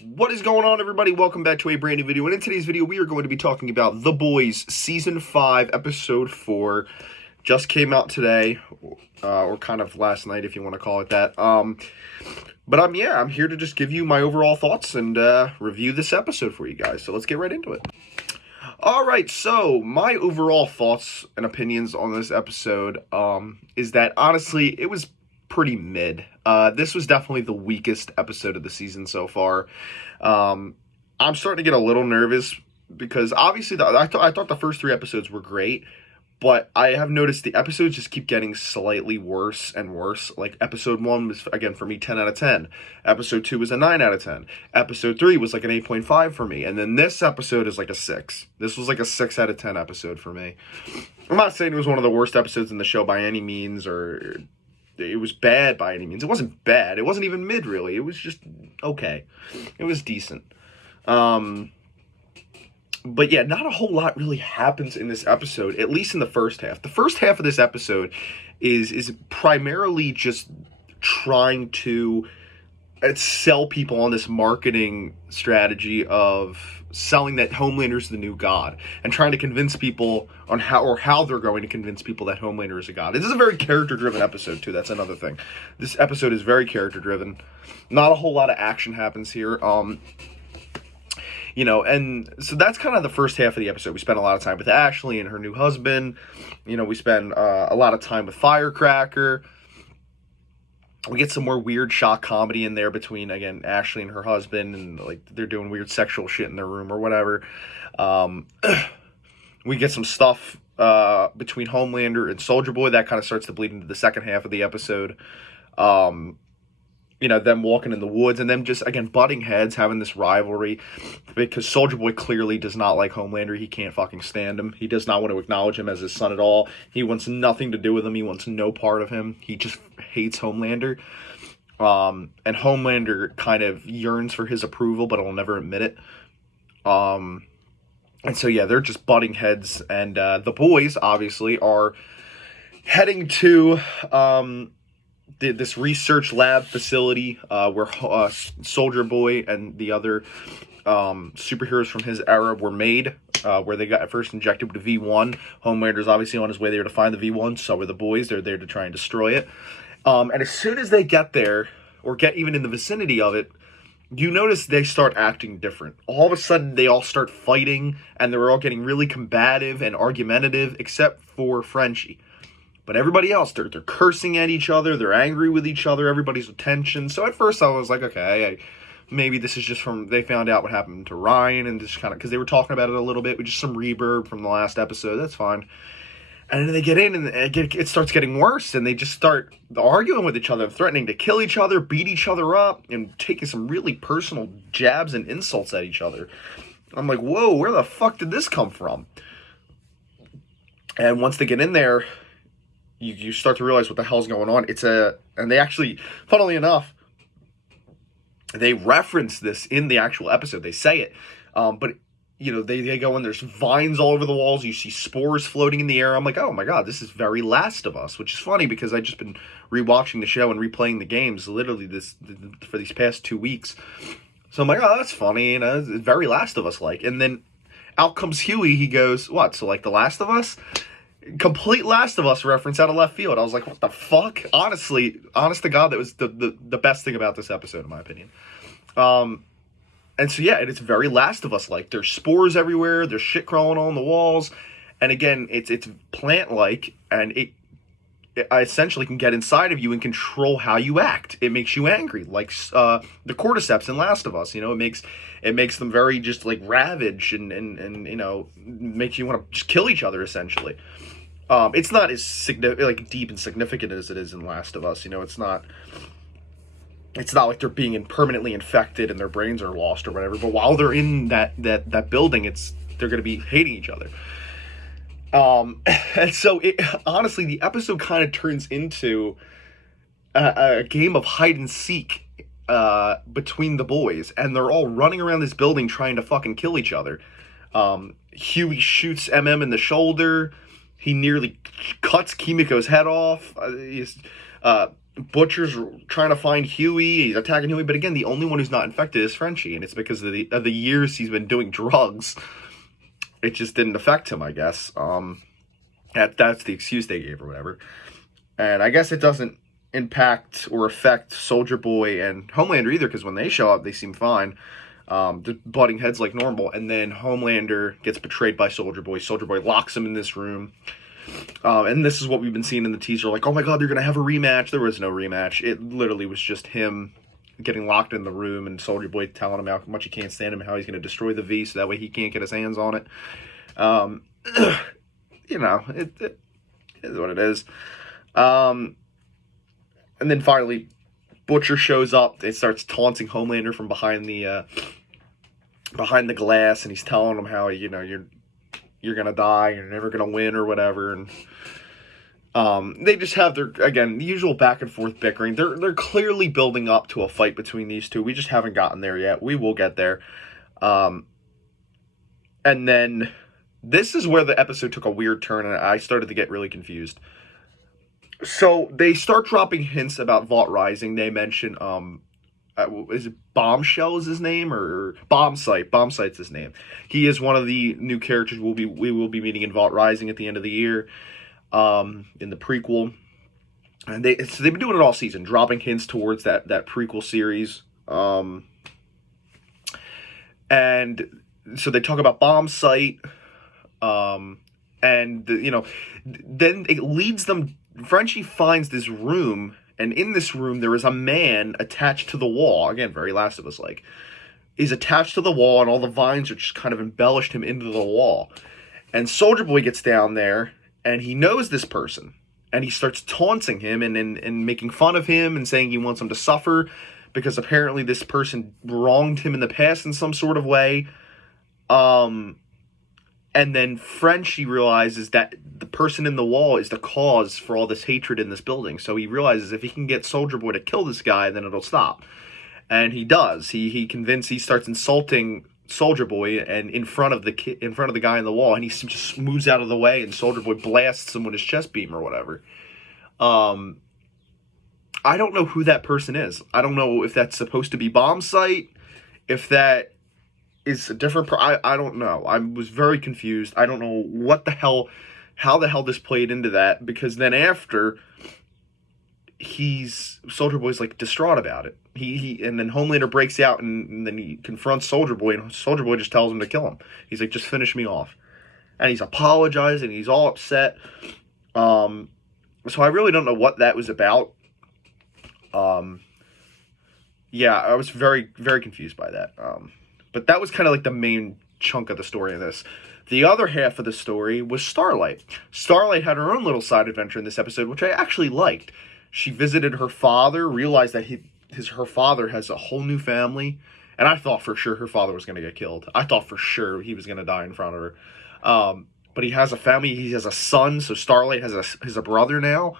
What is going on, everybody? Welcome back to a brand new video, and in today's video we are going to be talking about The Boys Season 5 Episode 4. Just came out today, or kind of last night if you want to call it that. But I'm here to just give you my overall thoughts and review this episode for you guys, so let's get right into it. Alright, so my overall thoughts and opinions on this episode is that, honestly, it was pretty mid. This was definitely the weakest episode of the season so far. I'm starting to get a little nervous because obviously I thought the first 3 episodes were great, but I have noticed the episodes just keep getting slightly worse and worse. Like, episode 1 was, again, for me, 10 out of 10. Episode 2 was a 9 out of 10. Episode 3 was like an 8.5 for me. And then this episode is like a 6. This was like a 6 out of 10 episode for me. I'm not saying it was one of the worst episodes in the show by any means, or it was bad by any means. It wasn't bad. It wasn't even mid, really. It was just okay. It was decent. But yeah, not a whole lot really happens in this episode, at least in the first half. The first half of this episode is primarily just trying to sell people on this marketing strategy of selling that Homelander's the new god, and trying to convince people on how they're going to convince people that Homelander is a god. This is a very character-driven episode, too. That's another thing. This episode is very character-driven. Not a whole lot of action happens here. And so that's kind of the first half of the episode. We spent a lot of time with Ashley and her new husband. We spend a lot of time with Firecracker. We get some more weird shock comedy in there between, again, Ashley and her husband, and like they're doing weird sexual shit in their room or whatever. We get some stuff between Homelander and Soldier Boy that kind of starts to bleed into the second half of the episode. Them walking in the woods and them just, again, butting heads, having this rivalry, because Soldier Boy clearly does not like Homelander. He can't fucking stand him. He does not want to acknowledge him as his son at all. He wants nothing to do with him. He wants no part of him. He just hates Homelander. And Homelander kind of yearns for his approval, but will never admit it. And so, yeah, they're just butting heads, and the boys, obviously, are heading to this research lab facility where Soldier Boy and the other superheroes from his era were made, where they got first injected with the V1. Homelander's obviously on his way there to find the V1, so are the boys. They're there to try and destroy it. And as soon as they get there, or get even in the vicinity of it, you notice they start acting different. All of a sudden, they all start fighting, and they're all getting really combative and argumentative, except for Frenchie. But everybody else, they're cursing at each other, they're angry with each other, everybody's with tension. So at first I was like, okay, maybe this is just from, they found out what happened to Ryan, and just kind of, because they were talking about it a little bit, with just some reverb from the last episode, that's fine. And then they get in, and it starts getting worse, and they just start arguing with each other, threatening to kill each other, beat each other up, and taking some really personal jabs and insults at each other. I'm like, whoa, where the fuck did this come from? And once they get in there, you start to realize what the hell's going on. And they actually, funnily enough, they reference this in the actual episode. They say it. But, they go in, there's vines all over the walls. You see spores floating in the air. I'm like, oh my God, this is very Last of Us, which is funny because I've just been rewatching the show and replaying the games literally for these past 2 weeks. So I'm like, oh, that's funny. It's very Last of Us-like. And then out comes Huey. He goes, what? So like The Last of Us? Complete Last of Us reference out of left field. I was like, what the fuck? Honestly, honest to God, that was the best thing about this episode, in my opinion. And so, yeah, it's very Last of Us-like. There's spores everywhere. There's shit crawling on the walls. And again, it's plant-like, and it essentially can get inside of you and control how you act. It makes you angry, like the cordyceps in Last of Us. It makes them very just like ravage and makes you want to just kill each other, essentially. It's not as deep and significant as it is in Last of Us. It's not like they're being permanently infected and their brains are lost or whatever. But while they're in that building, they're going to be hating each other. And so honestly, the episode kind of turns into a game of hide and seek between the boys, and they're all running around this building trying to fucking kill each other. Huey shoots in the shoulder. He nearly cuts Kimiko's head off. Butcher's trying to find Huey. He's attacking Huey, but again, the only one who's not infected is Frenchie, and it's because of the years he's been doing drugs. It just didn't affect him, I guess. That's the excuse they gave or whatever. And I guess it doesn't impact or affect Soldier Boy and Homelander either, because when they show up, they seem fine. Just butting heads like normal, and then Homelander gets betrayed by Soldier Boy. Soldier Boy locks him in this room. And this is what we've been seeing in the teaser, like, oh my god, they're going to have a rematch. There was no rematch. It literally was just him getting locked in the room and Soldier Boy telling him how much he can't stand him, how he's going to destroy the V so that way he can't get his hands on it. It is what it is. And then finally, Butcher shows up. It starts taunting Homelander from behind the glass, and he's telling him how, you're gonna die, you're never gonna win or whatever, and they just have their, again, the usual back and forth bickering. They're clearly building up to a fight between these two. We just haven't gotten there yet. We will get there. And then this is where the episode took a weird turn, and I started to get really confused. So they start dropping hints about Vault Rising. They mention, is it Bombshell is his name, or Bombsight? Bombsight's his name. He is one of the new characters we will be meeting in Vault Rising at the end of the year, in the prequel. And they've been doing it all season, dropping hints towards that prequel series. And so they talk about Bombsight, and then it leads them. Frenchie finds this room, and in this room there is a man attached to the wall. Again, very Last of Us like. He's attached to the wall, and all the vines are just kind of embellished him into the wall. And Soldier Boy gets down there, and he knows this person, and he starts taunting him and making fun of him and saying he wants him to suffer because apparently this person wronged him in the past in some sort of way. And then Frenchie realizes that the person in the wall is the cause for all this hatred in this building. So he realizes if he can get Soldier Boy to kill this guy, then it'll stop. And he does. He starts insulting Soldier Boy and in front of the guy in the wall, and he just moves out of the way, and Soldier Boy blasts him with his chest beam or whatever. I don't know who that person is. I don't know if that's supposed to be Bombsight, if that is a different I don't know. I was very confused. I don't know how the hell this played into that, because then after, Soldier Boy's like distraught about it. And then Homelander breaks out, and then he confronts Soldier Boy, and Soldier Boy just tells him to kill him. He's like, just finish me off. And he's apologizing, he's all upset. So I really don't know what that was about. Yeah, I was very, very confused by that. But that was kind of like the main chunk of the story in this. The other half of the story was Starlight. Starlight had her own little side adventure in this episode, which I actually liked. She visited her father, realized that her father has a whole new family, and I thought for sure her father was going to get killed. I thought for sure he was going to die in front of her. But he has a family. He has a son, so Starlight has a brother now,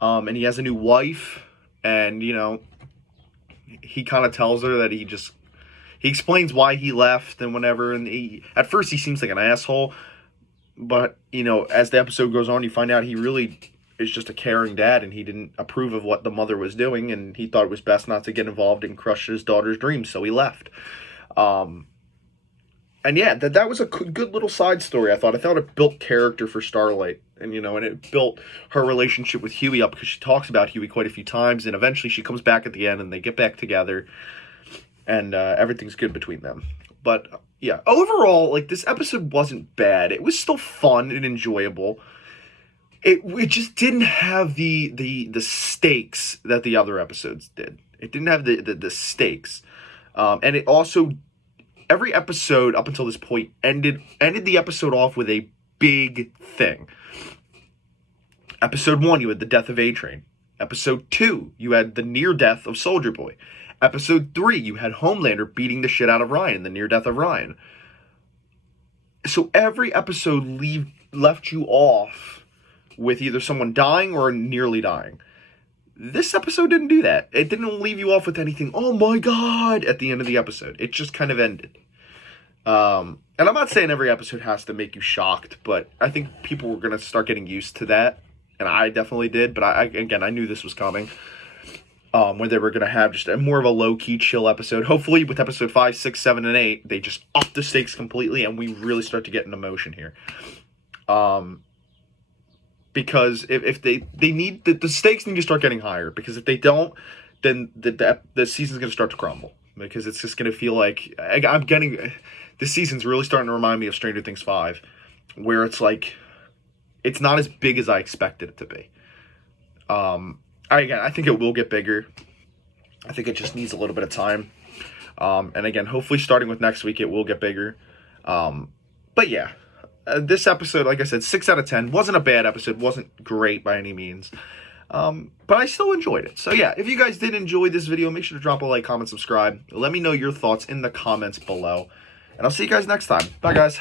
and he has a new wife, and, he kind of tells her that he explains why he left and whatever, and at first he seems like an asshole, but, as the episode goes on, you find out he really is just a caring dad, and he didn't approve of what the mother was doing, and he thought it was best not to get involved and crush his daughter's dreams, so he left. And yeah, that was a good little side story, I thought. It built character for Starlight, and, and it built her relationship with Huey up, because she talks about Huey quite a few times, and eventually she comes back at the end, and they get back together, and everything's good between them. But yeah, overall, like, this episode wasn't bad. It was still fun and enjoyable. It just didn't have the stakes that the other episodes did. It didn't have the stakes, and it also, every episode up until this point ended the episode off with a big thing. Episode 1, you had the death of A-Train. Episode 2, you had the near death of Soldier Boy. Episode 3, you had Homelander beating the shit out of Ryan, the near death of Ryan. So every episode left you off with either someone dying or nearly dying. This episode didn't do that. It didn't leave you off with anything, oh my god, at the end of the episode. It just kind of ended. And I'm not saying every episode has to make you shocked, but I think people were going to start getting used to that. And I definitely did, but I knew this was coming. where they were going to have just a more of a low-key chill episode. Hopefully with episode 5, 6, 7, and 8, they just up the stakes completely and we really start to get an emotion here. Because if they need, the stakes need to start getting higher, because if they don't, then the season's going to start to crumble, because it's just going to feel like, this season's really starting to remind me of Stranger Things 5, where it's like, it's not as big as I expected it to be. I think it will get bigger. I think it just needs a little bit of time. And again, hopefully starting with next week, it will get bigger. But yeah, this episode, like I said, 6 out of 10. Wasn't a bad episode. Wasn't great by any means. But I still enjoyed it. So yeah, if you guys did enjoy this video, make sure to drop a like, comment, subscribe. Let me know your thoughts in the comments below. And I'll see you guys next time. Bye, guys.